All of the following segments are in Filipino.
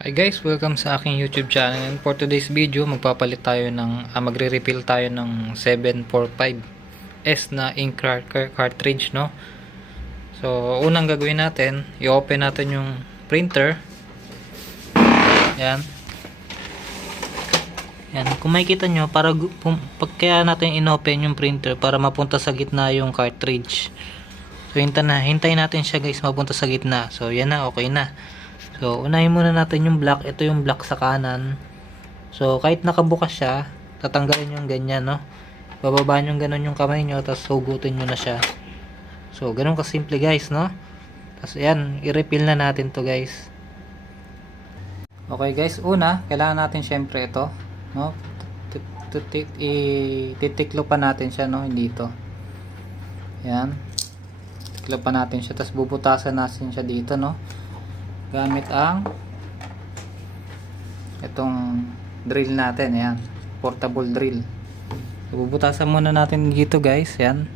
Hi guys, welcome sa aking YouTube channel. And for today's video, magpapalit tayo magre-refill tayo ng 745S na ink cartridge, no? So, unang gagawin natin, i-open natin yung printer. Yan. Yan, kung makikita nyo, kaya natin in-open yung printer para mapunta sa gitna yung cartridge. So, hintayin natin siya guys mapunta sa gitna. So, yan na, okay na. So, unahin muna natin yung block. Ito yung block sa kanan. So, kahit nakabukas siya, tatanggalin yung ganyan, no? Bababaan yung ganun yung kamay nyo, tapos hugutin nyo na siya. So, ganun kasimple guys, no? Tapos, ayan, i-refill na natin to guys. Okay guys, una, kailangan natin syempre ito, no? Titiklo pa natin siya, no? Hindi ito. Ayan. Tiklo pa natin siya, tapos bubutasan natin siya dito, no? Gamit ang itong drill natin, ayan, portable drill. So, bubutasan muna natin dito guys, ayan.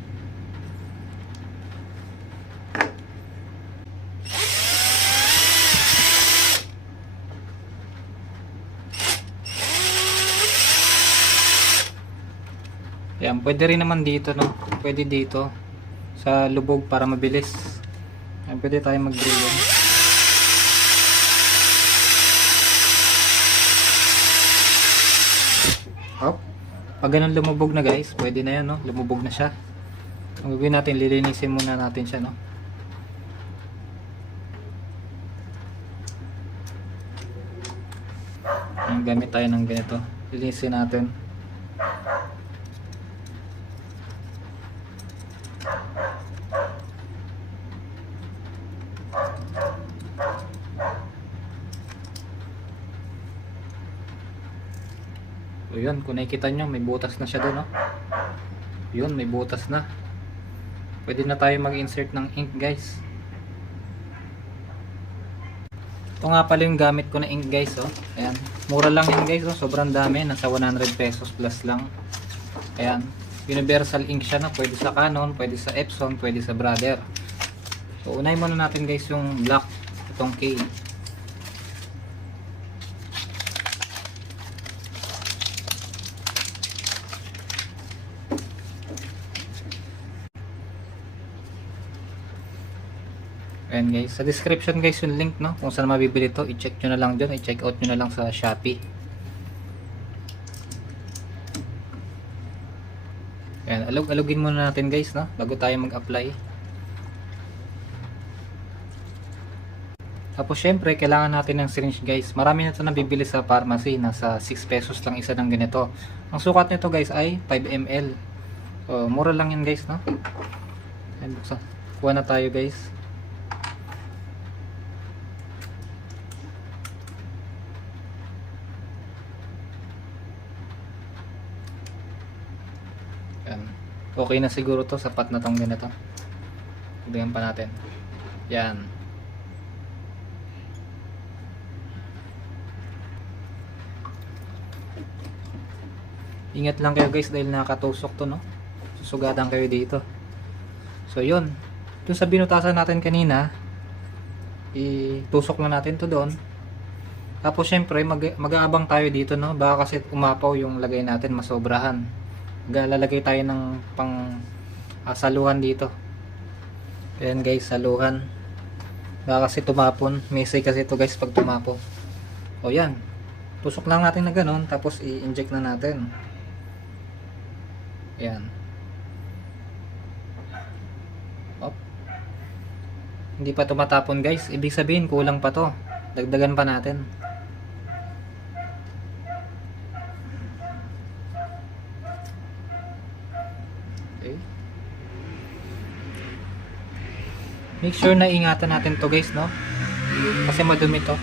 Ayan, pwede rin naman dito, no? Pwede dito sa lubog para mabilis. Ayan, pwede tayo mag-drill yan. Hop. Pag ganun lumubog na guys, pwede na yan, no? Lumubog na siya. Ang gagawin natin, lilinisin muna natin siya, no? Ang gamit tayo ng ganito. Lilinisin natin. So yun, kung nakikita nyo, may butas na siya doon, no? Yun, may butas na. Pwede na tayo mag-insert ng ink guys. Ito nga pala yung gamit ko na ink guys, oh. Ayan, mura lang yan guys, oh. Sobrang dami, nasa 100 pesos plus lang. Ayan, universal ink siya, na pwede sa Canon, pwede sa Epson, pwede sa Brother. So unahin muna natin guys yung black, itong K. Ayan guys, sa description guys yung link, no, kung saan mabibili to, i-check nyo na lang dyan, i-check out nyo na lang sa Shopee. Ayan, alugin muna natin guys, no, bago tayo mag-apply. Tapos syempre, kailangan natin ng syringe guys. Marami na ito nabibili sa pharmacy, nasa 6 pesos lang isa ng ganito. Ang sukat nito guys ay 5 ml. So, mura lang yan guys, no. Ayan, buksan. Kuha na tayo guys. Yan. Okay na siguro to, sapat na tong ganito. Tignan pa natin. Yan. Ingat lang kayo guys dahil nakatusok to, no. Susugatan kayo dito. So yun. Dun sa binutasan natin kanina, itusok lang natin to doon. Tapos syempre mag-aabang tayo dito, no. Baka kasi umapaw yung lagay natin, masobrahan. Lalagay tayo ng pang saluhan dito. Ayan guys, saluhan. Baka kasi tumapon. Messy kasi ito guys pag tumapo. O yan. Tusok lang natin na ganun. Tapos i-inject na natin. Ayan. Op. Hindi pa tumatapon guys. Ibig sabihin kulang pa to. Dagdagan pa natin. Okay. Make sure na ingatan natin to guys, no? Kasi madumi to.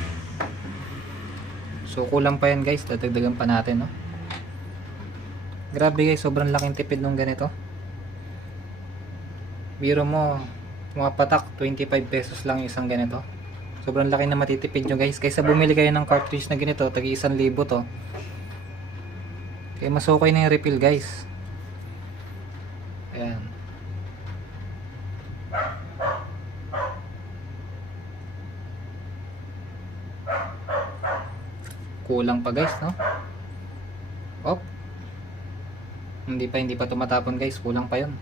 So kulang pa yan guys, dadagdagan pa natin, no? Grabe guys, sobrang laking tipid nung ganito. Biro mo, mga patak 25 pesos lang isang ganito. Sobrang laki na matitipid nyo guys. Kaysa bumili kayo ng cartridge na ganito, tagi 1,000 to. Kaya mas okay na yung refill guys. Ayan. kulang pa guys, no? Op. Hindi pa tumatapon guys, kulang pa 'yon.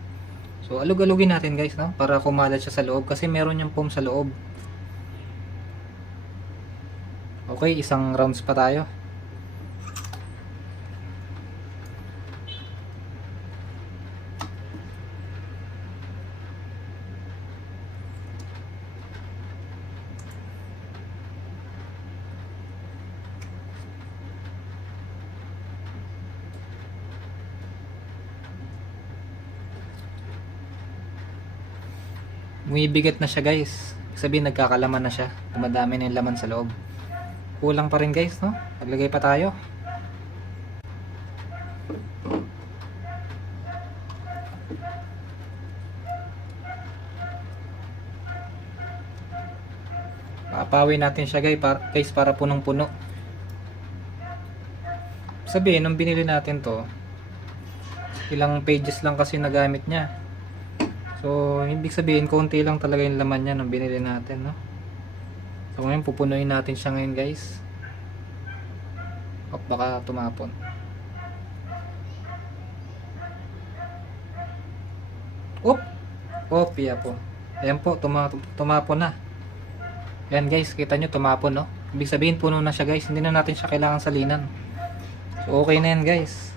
So alug-alugin natin guys, no? Para kumalat siya sa loob kasi meron yung foam sa loob. Okay, isang rounds pa tayo. Bumibigat na siya guys. Sabihin nagkakalaman na siya. Dumadami na yung laman sa loob. Kulang pa rin guys, no? Maglagay pa tayo. Papawin natin siya guys para punong-puno. Sabihin, nung binili natin to, ilang pages lang kasi nagamit niya. So, ibig sabihin, konti lang talaga yung laman niya nung binili natin, no? So, ngayon, pupunuin natin siya ngayon, guys. O, baka tumapon. Op! Op, iya po. Ayan po, tumapon na. Ayan, guys, kita nyo, tumapon, no? Ibig sabihin, puno na siya, guys. Hindi na natin siya kailangan salinan. So, okay na yan, guys.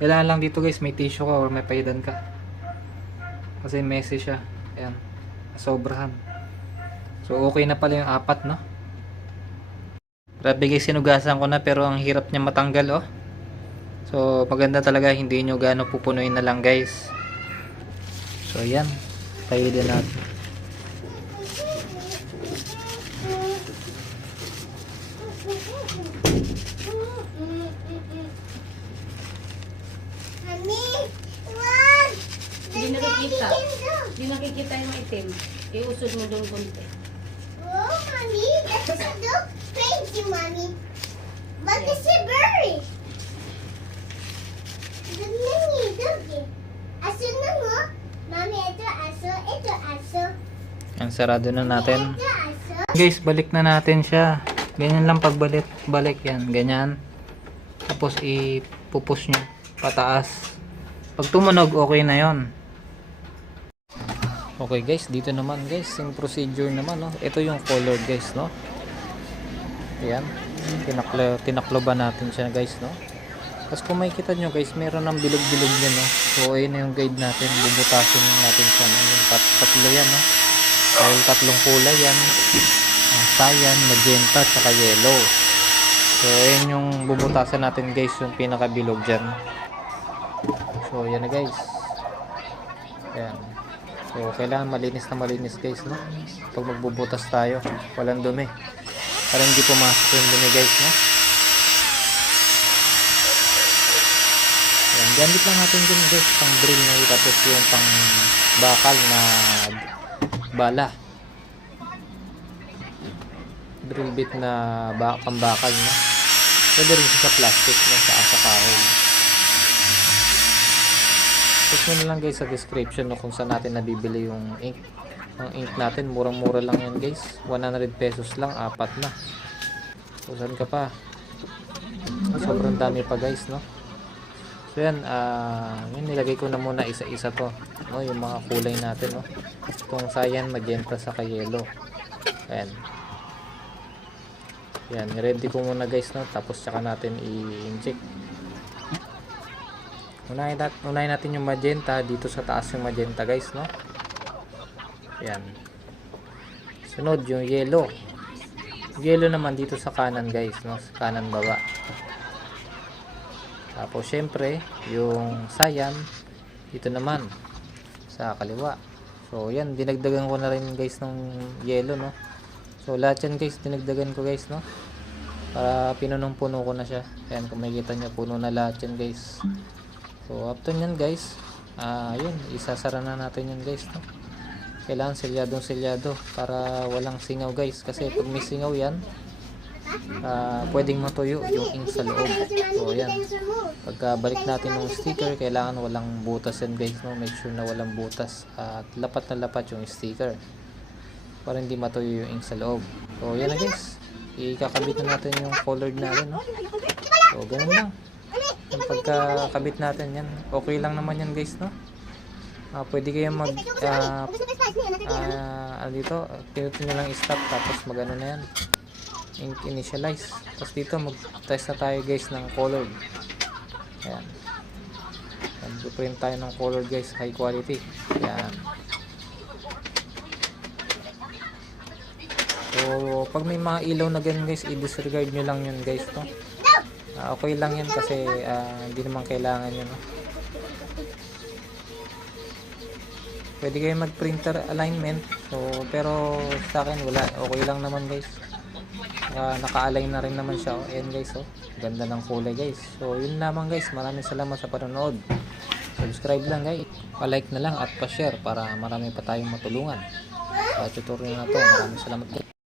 Kailangan lang dito, guys, may tissue ka or may paidan ka. Kasi messy siya. Ayan. Sobrahan. So okay na pala yung 4, no? Grabe guys, sinugasan ko na pero ang hirap niya matanggal, oh. So maganda talaga, hindi nyo gaano pupunuin na lang guys. So ayan. Paidan natin. Hindi nakikita yung itim. Iusod mo doon konti. Oh, Mommy, that's a dog crazy, Mommy. But it's a berry. Nangy, doggy. Aso na mo. Mommy, ito aso. Ang sarado na natin. Ito aso. Guys, balik na natin siya. Ganyan lang balik yan. Ganyan. Tapos ipupush nyo pataas. Pag tumunog, okay na yon. Okay guys, dito naman guys, yung procedure naman, no? Ito yung color guys, no? Ayan. Tinaklo ba natin siya guys, no? Tapos kung makikita nyo guys, meron ng bilog-bilog yan, no? So ayun na yung guide natin, bubutasin natin siya, no? Yung tatlo yan, no? Dahil tatlong kulay yan, cyan, magenta, saka yellow. So ayun yung bubutasan natin guys, yung pinakabilog dyan. So yan na guys. Ayan. So, kailangan malinis na malinis guys, no? Pag magbubutas tayo, walang dumi. Para hindi pumasok yung dumi guys, no? Ayan, gamit lang natin dun guys, pang drill na tapos yung pang bakal na bala. Drill bit na pang bakal, no? Pwede rin sa plastic, no? Sa kahoy. Check nyo na lang guys sa description, no, kung saan natin nabibili yung ink. Ang ink natin, murang-mura lang yan guys. 100 pesos lang, 4 na. So saan ka pa? Sobrang dami pa guys, no? So yan, yun, nilagay ko na muna isa-isa to, no? Yung mga kulay natin, no? Itong cyan, magenta, saka yellow. Ayan. Yan, ready ko muna guys, no? Tapos saka natin i-inject. Unahin natin yung magenta. Dito sa taas yung magenta guys, no? Yan. Sunod yung yellow. Yellow naman dito sa kanan guys, no? Sa kanan baba. Tapos syempre yung cyan dito naman sa kaliwa. So yan, dinagdagan ko na rin guys ng yellow, no? So lahat yan guys, dinagdagan ko guys, no? Para pinunong-puno ko na siya. Ayan, kung makikita nyo, puno na lahat yan guys. So after nyan guys, yun, isasara na natin yan guys, no? Kailangan selyado para walang singaw guys, kasi pag may singaw yan, pwedeng matuyo yung ink sa loob. So yan, pagkabalik natin ng sticker, kailangan walang butas yan guys, no? Make sure na walang butas at lapat na lapat yung sticker para hindi matuyo yung ink sa loob. So yan na guys, ikakabit na natin yung colored natin, no? So, ganun lang. Yung pagkakabit natin yan, okay lang naman yan guys, no? Pwede kayong mag dito, pinutin nyo lang stop tapos magano na yan, initialize. Tapos dito mag-test na tayo guys ng colored. Ayan, mag-print tayo ng colored guys, high quality. Ayan. So pag may mga ilaw na ganun guys, i-disregard nyo lang yun guys, no? Okay lang yan kasi hindi naman kailangan yun, no? Pwede kayo mag printer alignment, so pero sa akin wala, okay lang naman guys. Naka-align na rin naman siya, ayan guys, oh. Ganda ng kulay guys. So yun lamang guys, maraming salamat sa panonood. Subscribe lang guys, pa-like na lang at pa-share para marami pa tayong matulungan sa tutorial na to. Maraming salamat guys.